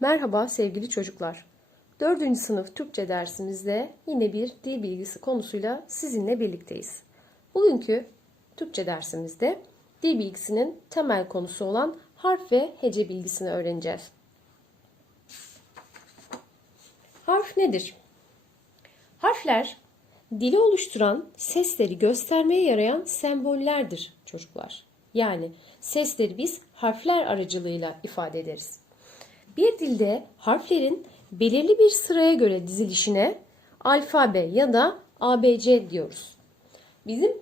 Merhaba sevgili çocuklar. 4. sınıf Türkçe dersimizde yine bir dil bilgisi konusuyla sizinle birlikteyiz. Bugünkü Türkçe dersimizde dil bilgisinin temel konusu olan harf ve hece bilgisini öğreneceğiz. Harf nedir? Harfler dili oluşturan sesleri göstermeye yarayan sembollerdir çocuklar. Yani sesleri biz harfler aracılığıyla ifade ederiz. Bir dilde harflerin belirli bir sıraya göre dizilişine alfabe ya da ABC diyoruz. Bizim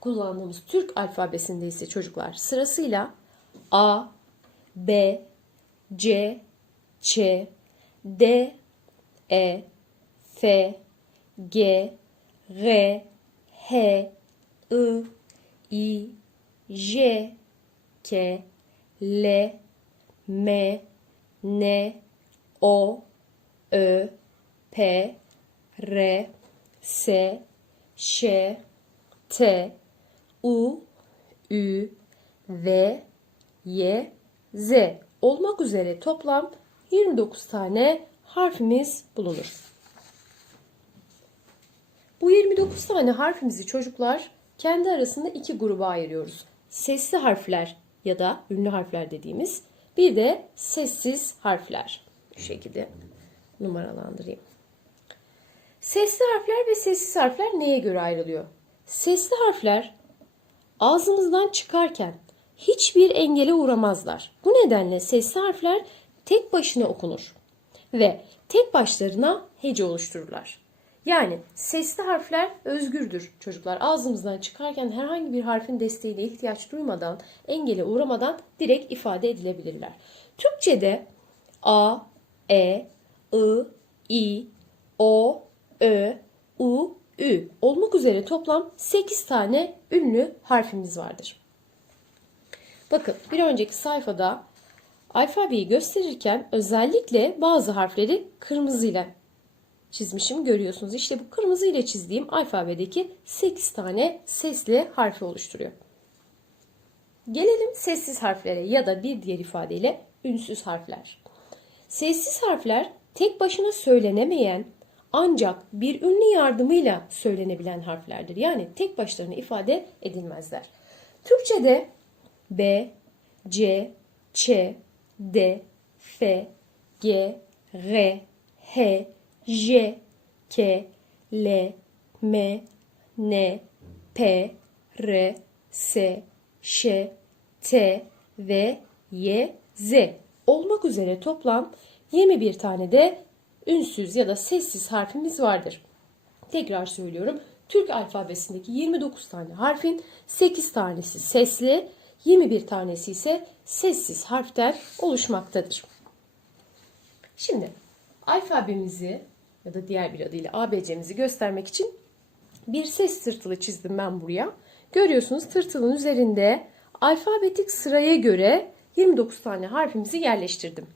kullandığımız Türk alfabesinde ise çocuklar sırasıyla A, B, C, Ç, D, E, F, G, R, H, I, I, J, K, L, M, N, O, Ö, P, R, S, Ş, T, U, Ü, V, Y, Z olmak üzere toplam 29 tane harfimiz bulunur. Bu 29 tane harfimizi çocuklar kendi arasında iki gruba ayırıyoruz. Sesli harfler ya da ünlü harfler dediğimiz bir de sessiz harfler. Bu şekilde numaralandırayım. Sesli harfler ve sessiz harfler neye göre ayrılıyor? Sesli harfler ağzımızdan çıkarken hiçbir engele uğramazlar. Bu nedenle sesli harfler tek başına okunur ve tek başlarına hece oluştururlar. Yani sesli harfler özgürdür çocuklar. Ağzımızdan çıkarken herhangi bir harfin desteğine ihtiyaç duymadan, engele uğramadan direkt ifade edilebilirler. Türkçe'de A, E, I, I, O, Ö, U, Ü olmak üzere toplam 8 tane ünlü harfimiz vardır. Bakın bir önceki sayfada alfabeyi gösterirken özellikle bazı harfleri kırmızıyla çizmişim görüyorsunuz. İşte bu kırmızı ile çizdiğim alfabedeki 8 tane sesli harfi oluşturuyor. Gelelim sessiz harflere ya da bir diğer ifadeyle ünsüz harfler. Sessiz harfler tek başına söylenemeyen ancak bir ünlü yardımıyla söylenebilen harflerdir. Yani tek başlarına ifade edilmezler. Türkçe'de B, C, Ç, D, F, G, R, H, J, K, L, M, N, P, R, S, Ş, T ve Y, Z olmak üzere toplam 21 tane de ünsüz ya da sessiz harfimiz vardır. Tekrar söylüyorum. Türk alfabesindeki 29 tane harfin 8 tanesi sesli, 21 tanesi ise sessiz harften oluşmaktadır. Şimdi alfabemizi ya da diğer bir adıyla ABC'mizi göstermek için bir ses tırtılı çizdim ben buraya. Görüyorsunuz tırtılın üzerinde alfabetik sıraya göre 29 tane harfimizi yerleştirdim.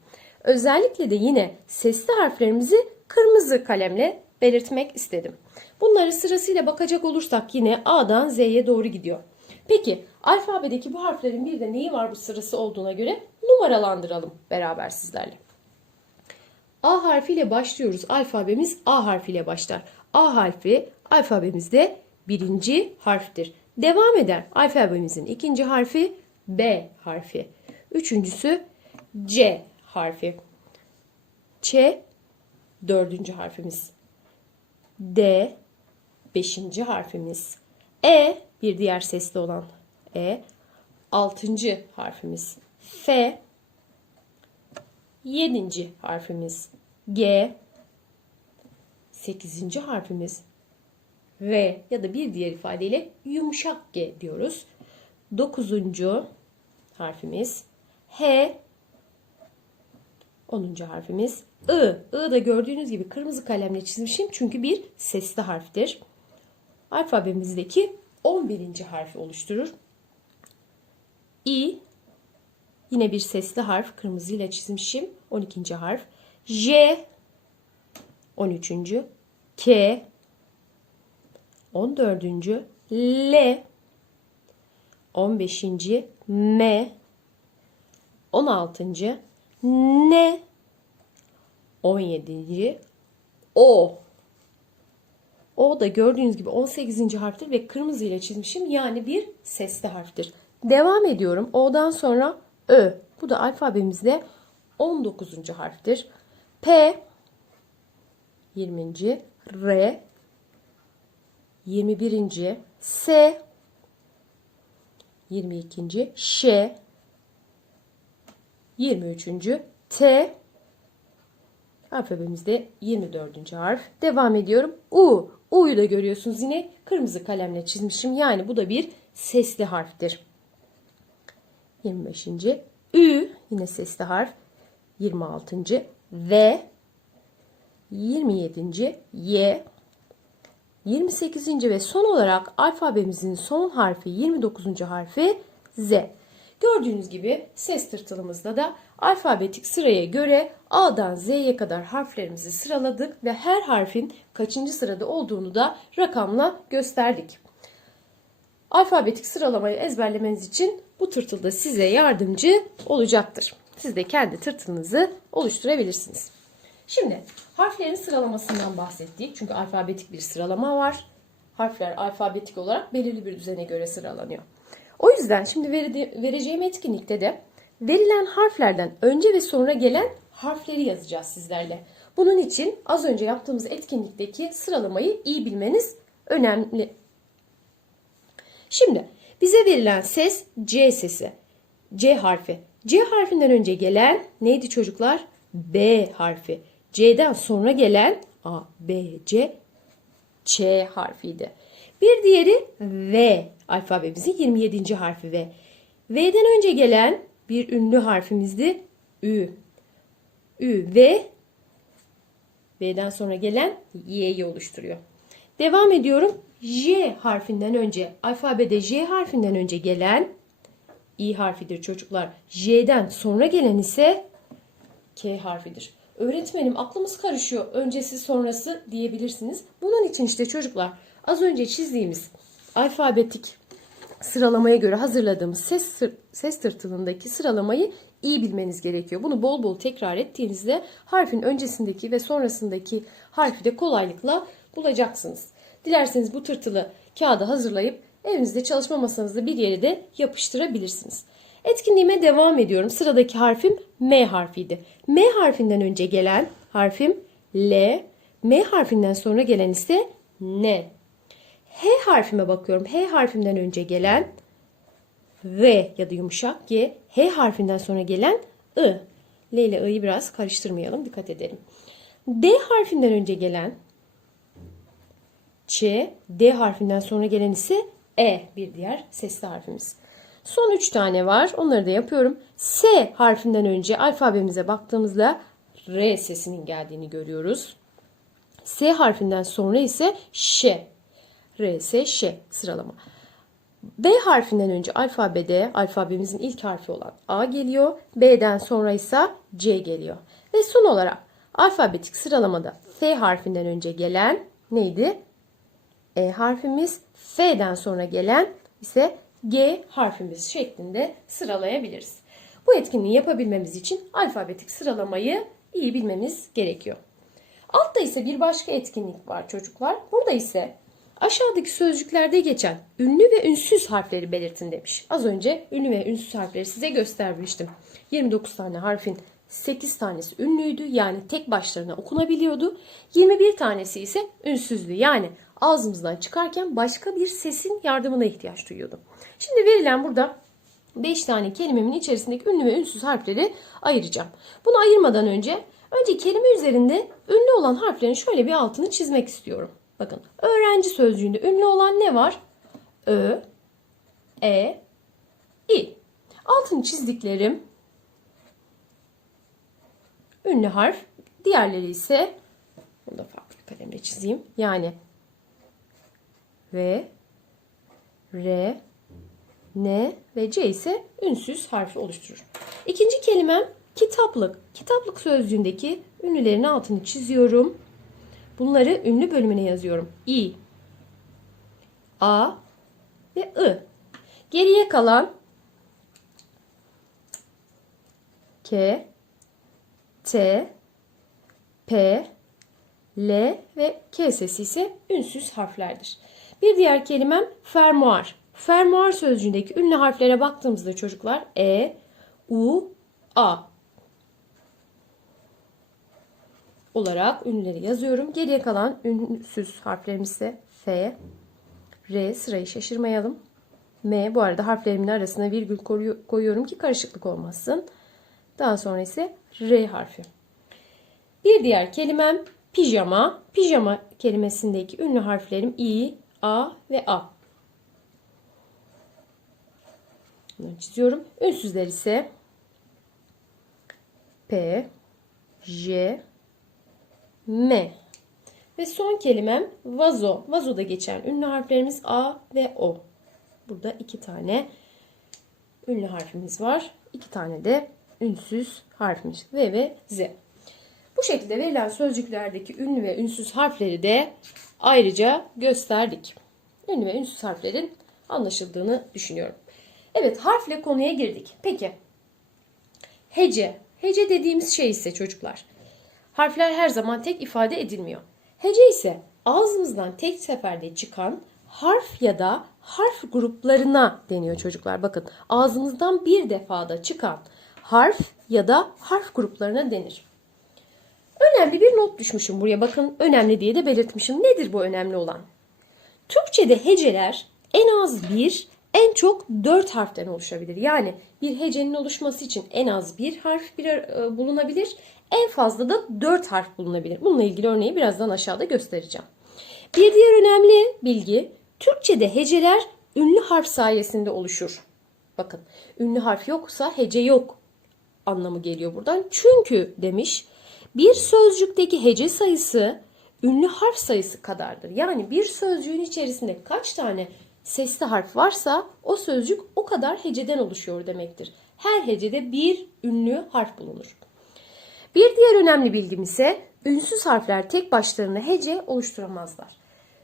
Özellikle de yine sesli harflerimizi kırmızı kalemle belirtmek istedim. Bunları sırasıyla bakacak olursak yine A'dan Z'ye doğru gidiyor. Peki alfabedeki bu harflerin bir de neyi var bu sırası olduğuna göre numaralandıralım beraber sizlerle. A harfiyle başlıyoruz. Alfabemiz A harfiyle başlar. A harfi alfabemizde birinci harftir. Devam eden alfabemizin ikinci harfi B harfi. Üçüncüsü C harfi. Ç dördüncü harfimiz. D beşinci harfimiz. E bir diğer sesli olan E altıncı harfimiz. F yedinci harfimiz. G sekizinci harfimiz. R ya da bir diğer ifadeyle yumuşak G diyoruz. Dokuzuncu harfimiz. H 10. harfimiz I. I da gördüğünüz gibi kırmızı kalemle çizmişim çünkü bir sesli harftir. Alfabemizdeki 11. harfi oluşturur. I yine bir sesli harf kırmızıyla çizmişim 12. harf. J 13. K 14. L 15. M 16. N 17. O. O da gördüğünüz gibi 18. harftir ve kırmızı ile çizmişim. Yani bir sesli harftir. Devam ediyorum. O'dan sonra Ö. Bu da alfabemizde 19. harftir. P 20. R 21. S 22. Ş 23. T alfabemizde 24. harf. Devam ediyorum. U. U'yu da görüyorsunuz yine kırmızı kalemle çizmişim. Yani bu da bir sesli harftir. 25. Ü yine sesli harf. 26. V 27. Y 28. ve son olarak alfabemizin son harfi 29. harfi Z. Gördüğünüz gibi ses tırtılımızda da alfabetik sıraya göre A'dan Z'ye kadar harflerimizi sıraladık ve her harfin kaçıncı sırada olduğunu da rakamla gösterdik. Alfabetik sıralamayı ezberlemeniz için bu tırtıl da size yardımcı olacaktır. Siz de kendi tırtılınızı oluşturabilirsiniz. Şimdi harflerin sıralamasından bahsettik. Çünkü alfabetik bir sıralama var. Harfler alfabetik olarak belirli bir düzene göre sıralanıyor. O yüzden şimdi vereceğim etkinlikte de verilen harflerden önce ve sonra gelen harfleri yazacağız sizlerle. Bunun için az önce yaptığımız etkinlikteki sıralamayı iyi bilmeniz önemli. Şimdi bize verilen ses C sesi. C harfi. C harfinden önce gelen neydi çocuklar? B harfi. C'den sonra gelen A, B, C, Ç harfiydi. Bir diğeri V alfabemizin 27. harfi V. V'den önce gelen bir ünlü harfimizdi Ü. Ü ve V'den sonra gelen Y'yi oluşturuyor. Devam ediyorum. J harfinden önce alfabede J harfinden önce gelen İ harfidir çocuklar. J'den sonra gelen ise K harfidir. Öğretmenim aklımız karışıyor. Öncesi sonrası diyebilirsiniz. Bunun için işte çocuklar az önce çizdiğimiz alfabetik sıralamaya göre hazırladığımız ses, ses tırtılındaki sıralamayı iyi bilmeniz gerekiyor. Bunu bol bol tekrar ettiğinizde harfin öncesindeki ve sonrasındaki harfi de kolaylıkla bulacaksınız. Dilerseniz bu tırtılı kağıda hazırlayıp evinizde çalışma masanızda bir yere de yapıştırabilirsiniz. Etkinliğime devam ediyorum. Sıradaki harfim M harfiydi. M harfinden önce gelen harfim L, M harfinden sonra gelen ise N. H harfime bakıyorum. H harfinden önce gelen V ya da yumuşak G. H harfinden sonra gelen I. L ile I'yi biraz karıştırmayalım. Dikkat edelim. D harfinden önce gelen Ç. D harfinden sonra gelen ise E. Bir diğer sesli harfimiz. Son 3 tane var. Onları da yapıyorum. S harfinden önce alfabemize baktığımızda R sesinin geldiğini görüyoruz. S harfinden sonra ise Ş. R, S, Ş sıralama. B harfinden önce alfabede alfabemizin ilk harfi olan A geliyor. B'den sonra ise C geliyor. Ve son olarak alfabetik sıralamada F harfinden önce gelen neydi? E harfimiz. F'den sonra gelen ise G harfimiz şeklinde sıralayabiliriz. Bu etkinliği yapabilmemiz için alfabetik sıralamayı iyi bilmemiz gerekiyor. Altta ise bir başka etkinlik var çocuklar. Burada ise aşağıdaki sözcüklerde geçen ünlü ve ünsüz harfleri belirtin demiş. Az önce ünlü ve ünsüz harfleri size göstermiştim. 29 tane harfin 8 tanesi ünlüydü yani tek başlarına okunabiliyordu. 21 tanesi ise ünsüzdü yani ağzımızdan çıkarken başka bir sesin yardımına ihtiyaç duyuyordu. Şimdi verilen burada 5 tane kelimemin içerisindeki ünlü ve ünsüz harfleri ayıracağım. Bunu ayırmadan önce önce kelime üzerinde ünlü olan harflerin şöyle bir altını çizmek istiyorum. Bakın öğrenci sözcüğünde ünlü olan ne var? Ö, E, İ. Altını çizdiklerim ünlü harf. Diğerleri ise bunu da farklı kalemle çizeyim. Yani V, R, N ve C ise ünsüz harfi oluşturur. İkinci kelimem kitaplık. Kitaplık sözcüğündeki ünlülerin altını çiziyorum. Bunları ünlü bölümüne yazıyorum. İ, A ve I. Geriye kalan K, T, P, L ve K sesi ise ünsüz harflerdir. Bir diğer kelimem fermuar. Fermuar sözcüğündeki ünlü harflere baktığımızda çocuklar E, U, A olarak ünlüleri yazıyorum. Geriye kalan ünsüz harflerimiz ise F, R sırayı şaşırmayalım. M bu arada harflerimin arasına virgül koyu- koyuyorum ki karışıklık olmasın. Daha sonra ise R harfi. Bir diğer kelimem pijama. Pijama kelimesindeki ünlü harflerim I, A ve A. Bunları çiziyorum. Ünsüzler ise P, J, M. Ve son kelimem vazo. Vazoda geçen ünlü harflerimiz A ve O. Burada iki tane ünlü harfimiz var. İki tane de ünsüz harfimiz V ve Z. Bu şekilde verilen sözcüklerdeki ünlü ve ünsüz harfleri de ayrıca gösterdik. Ünlü ve ünsüz harflerin anlaşıldığını düşünüyorum. Evet harfle konuya girdik. Peki hece. Hece dediğimiz şey ise çocuklar. Harfler her zaman tek ifade edilmiyor. Hece ise ağzımızdan tek seferde çıkan harf ya da harf gruplarına deniyor çocuklar. Bakın ağzımızdan bir defada çıkan harf ya da harf gruplarına denir. Önemli bir not düşmüşüm buraya. Bakın önemli diye de belirtmişim. Nedir bu önemli olan? Türkçe'de heceler en az bir, en çok dört harften oluşabilir. Yani bir hecenin oluşması için en az bir harf bir e, bulunabilir. En fazla da dört harf bulunabilir. Bununla ilgili örneği birazdan aşağıda göstereceğim. Bir diğer önemli bilgi, Türkçe'de heceler ünlü harf sayesinde oluşur. Bakın, ünlü harf yoksa hece yok anlamı geliyor buradan. Çünkü demiş, bir sözcükteki hece sayısı ünlü harf sayısı kadardır. Yani bir sözcüğün içerisinde kaç tane sesli harf varsa o sözcük o kadar heceden oluşuyor demektir. Her hecede bir ünlü harf bulunur. Bir diğer önemli bilgim ise ünsüz harfler tek başlarına hece oluşturamazlar.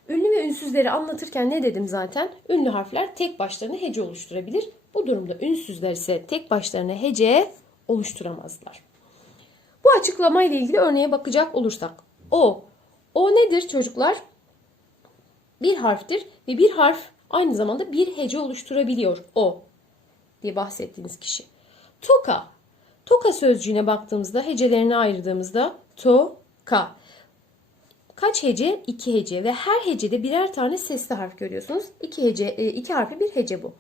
Ünlü ve ünsüzleri anlatırken ne dedim zaten? Ünlü harfler tek başlarına hece oluşturabilir. Bu durumda ünsüzler ise tek başlarına hece oluşturamazlar. Bu açıklama ile ilgili örneğe bakacak olursak. O. O nedir çocuklar? Bir harftir ve bir harf aynı zamanda bir hece oluşturabiliyor. O diye bahsettiğiniz kişi. Toka. Toka sözcüğüne baktığımızda hecelerini ayırdığımızda to, ka. Kaç hece? İki hece ve her hecede birer tane sesli harf görüyorsunuz. İki hece, e, iki harfi bir hece bu.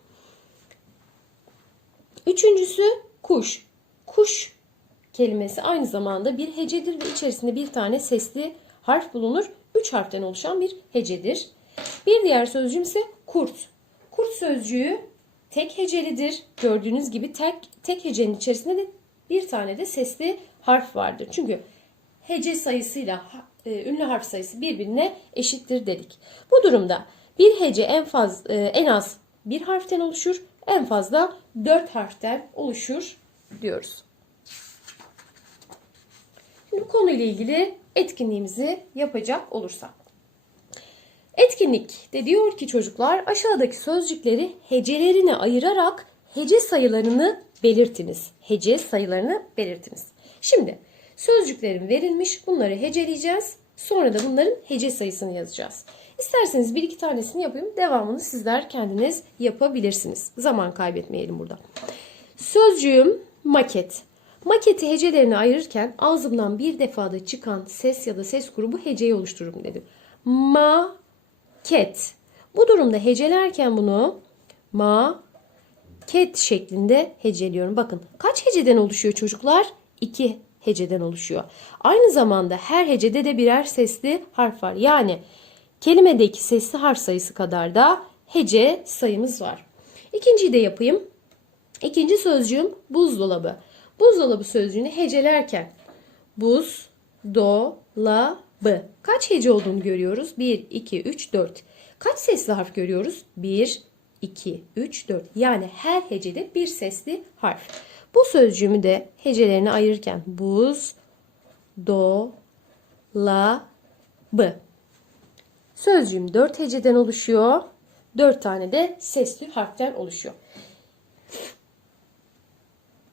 Üçüncüsü kuş. Kuş kelimesi aynı zamanda bir hecedir ve içerisinde bir tane sesli harf bulunur. Üç harften oluşan bir hecedir. Bir diğer sözcüğüm ise kurt. Kurt sözcüğü tek hecelidir. Gördüğünüz gibi tek, tek hecenin içerisinde de bir tane de sesli harf vardır. Çünkü hece sayısıyla e, ünlü harf sayısı birbirine eşittir dedik. Bu durumda bir hece en faz e, en az bir harften oluşur, en fazla dört harften oluşur diyoruz. Şimdi bu konuyla ilgili etkinliğimizi yapacak olursak. Etkinlik de diyor ki çocuklar aşağıdaki sözcükleri hecelerine ayırarak hece sayılarını belirtiniz. Hece sayılarını belirtiniz. Şimdi sözcüklerim verilmiş. Bunları heceleyeceğiz. Sonra da bunların hece sayısını yazacağız. İsterseniz bir iki tanesini yapayım. Devamını sizler kendiniz yapabilirsiniz. Zaman kaybetmeyelim burada. Sözcüğüm maket. Maketi hecelerine ayırırken ağzımdan bir defada çıkan ses ya da ses grubu heceyi oluştururum dedim. Ma ket. Bu durumda hecelerken bunu ma ket şeklinde heceliyorum. Bakın kaç heceden oluşuyor çocuklar? İki heceden oluşuyor. Aynı zamanda her hecede de birer sesli harf var. Yani kelimedeki sesli harf sayısı kadar da hece sayımız var. İkinciyi de yapayım. İkinci sözcüğüm buzdolabı. Buzdolabı sözcüğünü hecelerken buz, do, la, b. Kaç hece olduğunu görüyoruz? 1, 2, 3, 4. Kaç sesli harf görüyoruz? 1, 2, 3, 4. Yani her hecede bir sesli harf. Bu sözcüğümü de hecelerini ayırırken buz, do, la, b. Sözcüğüm 4 heceden oluşuyor. 4 tane de sesli harften oluşuyor.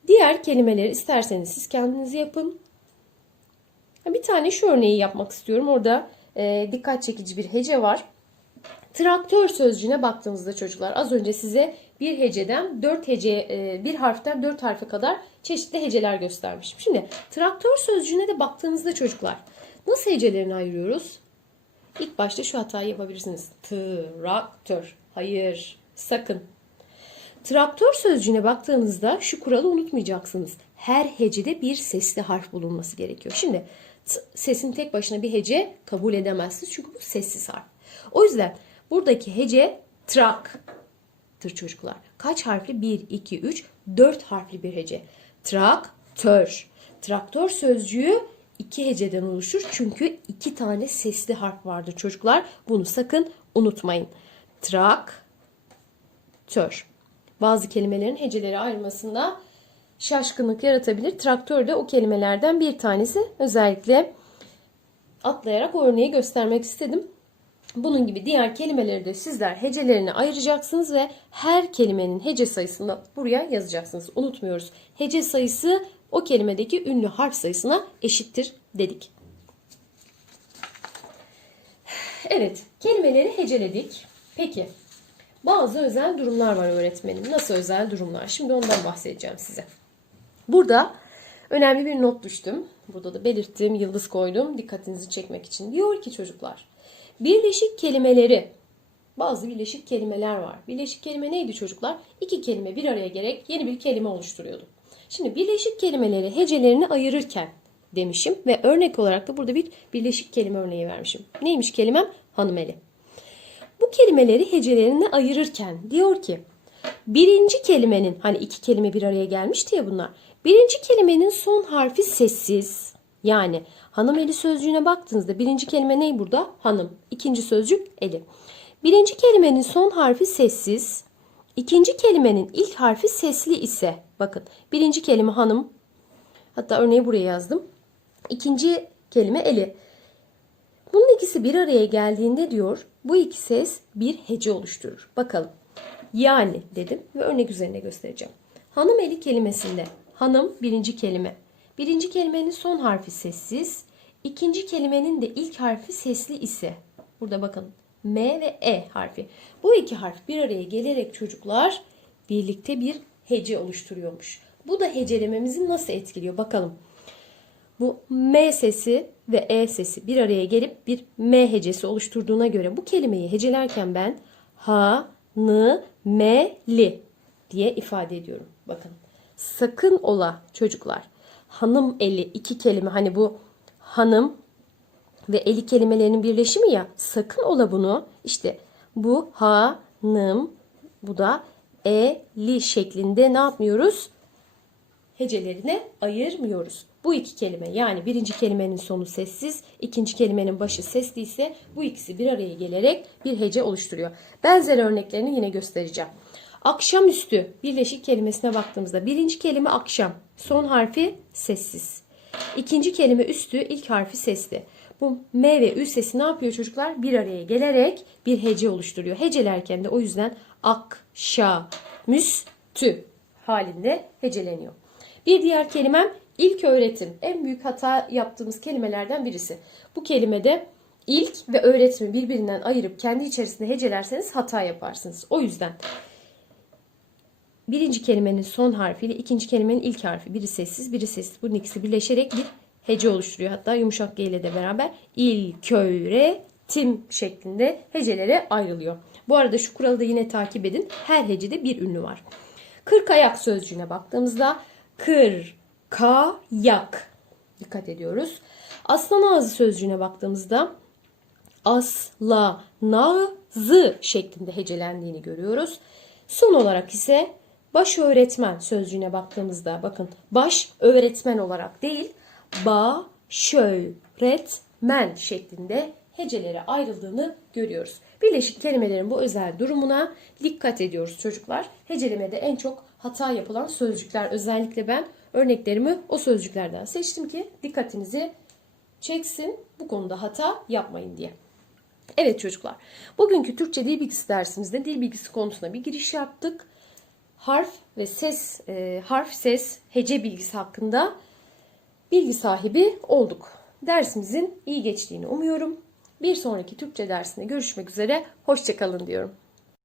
Diğer kelimeleri isterseniz siz kendiniz yapın. Bir tane şu örneği yapmak istiyorum. Orada e, dikkat çekici bir hece var. Traktör sözcüğüne baktığımızda çocuklar az önce size bir heceden dört hece e, bir harften dört harfe kadar çeşitli heceler göstermişim. Şimdi traktör sözcüğüne de baktığımızda çocuklar nasıl hecelerini ayırıyoruz? İlk başta şu hatayı yapabilirsiniz. Traktör. Hayır. Sakın. Traktör sözcüğüne baktığınızda şu kuralı unutmayacaksınız. Her hecede bir sesli harf bulunması gerekiyor. Şimdi sesin tek başına bir hece kabul edemezsiniz. Çünkü bu sessiz harf. O yüzden buradaki hece traktır çocuklar. Kaç harfli? 1, 2, 3, 4 harfli bir hece. Traktör. Traktör sözcüğü iki heceden oluşur. Çünkü iki tane sesli harf vardır çocuklar. Bunu sakın unutmayın. Traktör. Bazı kelimelerin heceleri ayrılmasında şaşkınlık yaratabilir. Traktör de o kelimelerden bir tanesi. Özellikle atlayarak örneği göstermek istedim. Bunun gibi diğer kelimeleri de sizler hecelerini ayıracaksınız ve her kelimenin hece sayısını buraya yazacaksınız. Unutmuyoruz. Hece sayısı o kelimedeki ünlü harf sayısına eşittir dedik. Evet, kelimeleri heceledik. Peki, bazı özel durumlar var öğretmenim. Nasıl özel durumlar? Şimdi ondan bahsedeceğim size. Burada önemli bir not düştüm. Burada da belirttiğim yıldız koydum dikkatinizi çekmek için. Diyor ki çocuklar, birleşik kelimeleri bazı birleşik kelimeler var. Birleşik kelime neydi çocuklar? İki kelime bir araya gerek yeni bir kelime oluşturuyordu. Şimdi birleşik kelimeleri hecelerini ayırırken demişim ve örnek olarak da burada bir birleşik kelime örneği vermişim. Neymiş kelimem? Hanımeli. Bu kelimeleri hecelerini ayırırken diyor ki birinci kelimenin hani iki kelime bir araya gelmişti ya bunlar. Birinci kelimenin son harfi sessiz. Yani hanım eli sözcüğüne baktığınızda birinci kelime ne burada? Hanım. İkinci sözcük eli. Birinci kelimenin son harfi sessiz. İkinci kelimenin ilk harfi sesli ise bakın birinci kelime hanım hatta örneği buraya yazdım. İkinci kelime eli. Bunun ikisi bir araya geldiğinde diyor bu iki ses bir hece oluşturur. Bakalım. Yani dedim ve örnek üzerinde göstereceğim. Hanım eli kelimesinde hanım birinci kelime. Birinci kelimenin son harfi sessiz. İkinci kelimenin de ilk harfi sesli ise burada bakın M ve E harfi. Bu iki harf bir araya gelerek çocuklar birlikte bir hece oluşturuyormuş. Bu da hecelememizi nasıl etkiliyor bakalım. Bu M sesi ve E sesi bir araya gelip bir M hecesi oluşturduğuna göre bu kelimeyi hecelerken ben ha, n, m, li diye ifade ediyorum. Bakın sakın ola çocuklar hanım eli iki kelime hani bu hanım ve eli kelimelerinin birleşimi ya sakın ola bunu işte bu hanım bu da eli şeklinde ne yapmıyoruz? Hecelerine ayırmıyoruz. Bu iki kelime yani birinci kelimenin sonu sessiz, ikinci kelimenin başı sesli ise bu ikisi bir araya gelerek bir hece oluşturuyor. Benzer örneklerini yine göstereceğim. Akşamüstü birleşik kelimesine baktığımızda birinci kelime akşam, son harfi sessiz. İkinci kelime üstü, ilk harfi sesli. Bu M ve Ü sesi ne yapıyor çocuklar? Bir araya gelerek bir hece oluşturuyor. Hecelerken de o yüzden ak, halinde heceleniyor. Bir diğer kelimem ilk öğretim. En büyük hata yaptığımız kelimelerden birisi. Bu kelimede ilk ve öğretimi birbirinden ayırıp kendi içerisinde hecelerseniz hata yaparsınız. O yüzden birinci kelimenin son harfiyle ikinci kelimenin ilk harfi. Biri sessiz, biri sessiz. Bunun ikisi birleşerek bir hece oluşturuyor. Hatta yumuşak G ile de beraber ilk öğretim şeklinde hecelere ayrılıyor. Bu arada şu kuralı da yine takip edin. Her hecede bir ünlü var. Kırk ayak sözcüğüne baktığımızda kır, kayak. Dikkat ediyoruz. Aslan ağzı sözcüğüne baktığımızda aslanazı şeklinde hecelendiğini görüyoruz. Son olarak ise baş öğretmen sözcüğüne baktığımızda bakın baş öğretmen olarak değil baş öğretmen şeklinde hecelere ayrıldığını görüyoruz. Birleşik kelimelerin bu özel durumuna dikkat ediyoruz çocuklar. Hecelemede en çok hata yapılan sözcükler özellikle ben örneklerimi o sözcüklerden seçtim ki dikkatinizi çeksin bu konuda hata yapmayın diye. Evet çocuklar, bugünkü Türkçe dil bilgisi dersimizde dil bilgisi konusuna bir giriş yaptık. Harf ve ses, e, harf, ses, hece bilgisi hakkında bilgi sahibi olduk. Dersimizin iyi geçtiğini umuyorum. Bir sonraki Türkçe dersinde görüşmek üzere. Hoşçakalın diyorum.